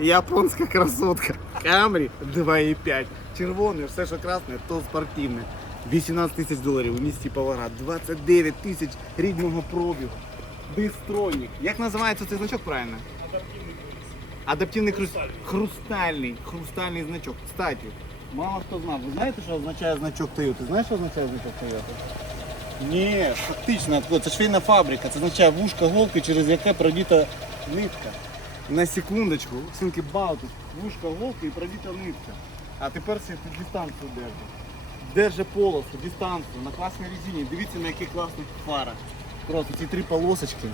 Японська красотка. Камрі 2,5. Червоне, все що красне, то спортивне. 18 тисяч доларів у місті Павлоград. 29 тисяч рідного пробігу. Бистронік. Як називається цей значок правильно? Адаптивний хрусталь. хрустальний. Хрустальний значок. Кстати, мало хто знав. Ви знаєте, що означає значок Toyota? Знаєш, що означає значок Toyota? Ні, фактично, це швейна фабрика. Це означає вушка голки, через яке продіта нитка. На секундочку, синки Балтус, вушка голки і продіта нитка. А тепер все тут дистанцію держить. Держи полосу, дистанцію на класній резині. Дивіться на яких класних фарах. Просто ці три полосочки.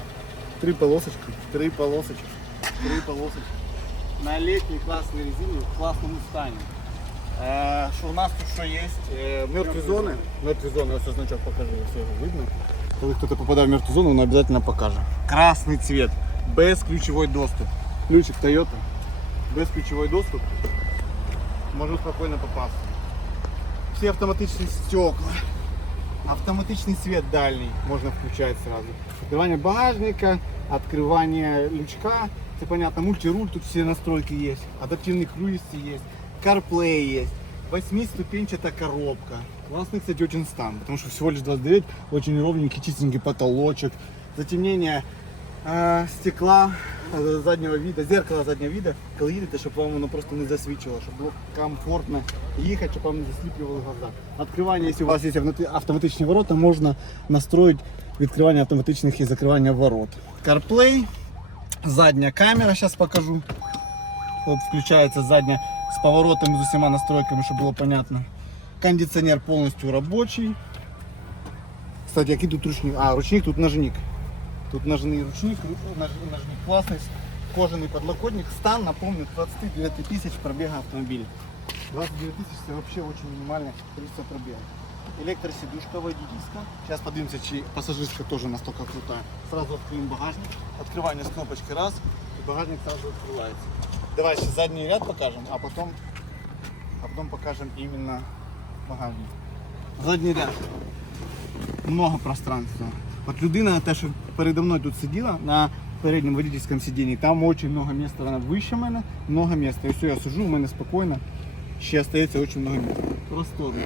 Три полосочки, три полосочки, три полосочки. На літній класній резині в класному стані. Е, що у нас тут що є? Е, мертві зони. Мертві зони, ось значок покажу, ось його видно. Коли хтось попадає в мертву зону, він обов'язково покаже. Красний цвет, безключовий доступ. Ключик Toyota, безключовий доступ. Можу спокійно попасти. Всі автоматичні стекла. Автоматичний свет дальний можна включати сразу. Открывание багажника, открывание лючка. Це понятно, мультируль, тут все настройки есть. Адаптивный круиз есть. CarPlay есть. Восьмиступенчатая коробка. Классный, кстати, очень стан, потому что всего лишь 29, очень ровненький, чистенький потолочек. Затемнение е, стекла е, заднього вида, зеркало заднього вида, коли їдете, щоб вам воно просто не засвічило, щоб було комфортно їхати, щоб вам не засліплювали глаза. Відкривання, якщо у вас є автомати- автоматичні ворота, можна настроїти відкривання автоматичних і закривання ворот. CarPlay, задня камера, зараз покажу. От включається задня з поворотами, з усіма настройками, щоб було понятно. Кондиціонер повністю робочий. Кстати, який тут ручник? А, ручник тут ножник. Тут ножный ручник, ру- нож- ножник классный, кожаный подлокотник. Стан, напомню, 29 тысяч пробега автомобиля. 29 тысяч это вообще очень минимальное количество пробега. Электросидушка водительская. Сейчас поднимемся, чи пассажирская тоже настолько крутая. Сразу откроем багажник. Открывание с кнопочкой раз, и багажник сразу открывается. Давай сейчас задний ряд покажем, а потом, а потом покажем именно багажник. Задний ряд. Много пространства. От людина, те, що передо мною тут сиділа на передньому водительському сидінні, там дуже много місця, вона вище мене, много місця. І все, я сижу, у мене спокійно, ще остається дуже много місця. Просторно.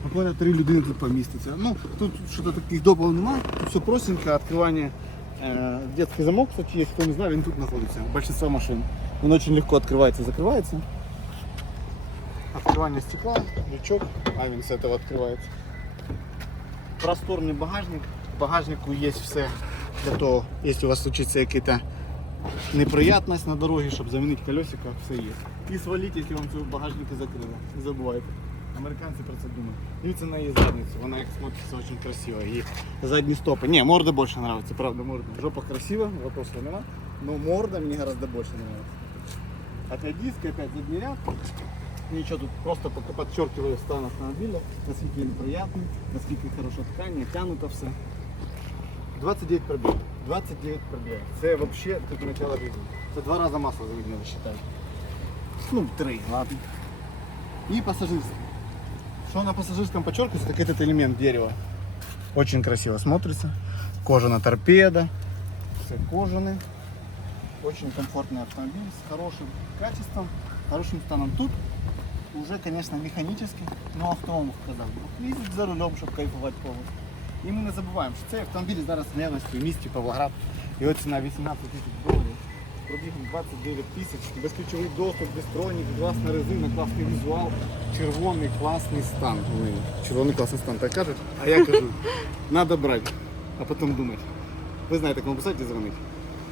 Спокійно три людини тут поміститься. Ну, тут що таких доплав немає, тут все простенько, відкривання. Е, детский замок, кстати, если кто не знает, він тут знаходиться. Большинство машин. Он очень легко открывается и закрывается. Открывание стекла, лючок, а він з этого открывается просторний багажник. В багажнику є все для того, якщо у вас случиться якась неприятність на дорозі, щоб замінити колесико, все є. І сваліть, якщо вам цього багажника закрили. Не забувайте. Американці про це думають. Дивіться на її задницю, вона як смотриться дуже красиво. І задні стопи. Ні, морда більше подобається, правда, морда. Жопа красива, вопросов нема. Но морда мені гораздо більше подобається. Опять диск, опять задний ряд. Тут просто подчеркиваю стан автомобиля, наскільки він приятний, наскільки хороша ткань, тянуто все. 29 пробіг. 29 пробіг. Це взагалі тут начало жизни. Це два рази масло заведено, вважаю. Ну, три, ладно. И пассажирский. Что на пассажирском подчеркивается, так этот элемент дерева. Очень красиво смотрится. Кожаная торпеда. Все кожаный. Очень комфортный автомобиль с хорошим качеством, хорошим станом. Тут уже, конечно, механический, но автомобиль сказав. Їздить за рулем, щоб кайфувати повністю. І ми не забуваємо, що цей автомобіль зараз в наявності в місті Павлоград. Його ціна 18 тисяч доларів. Пробігом 29 тисяч, безключовий доступ, безстронік, класна резина, класний візуал, червоний класний стан. Червоний класний стан, так кажуть? А я кажу, треба брати, а потім думати. Ви знаєте, кому писати дзвонити.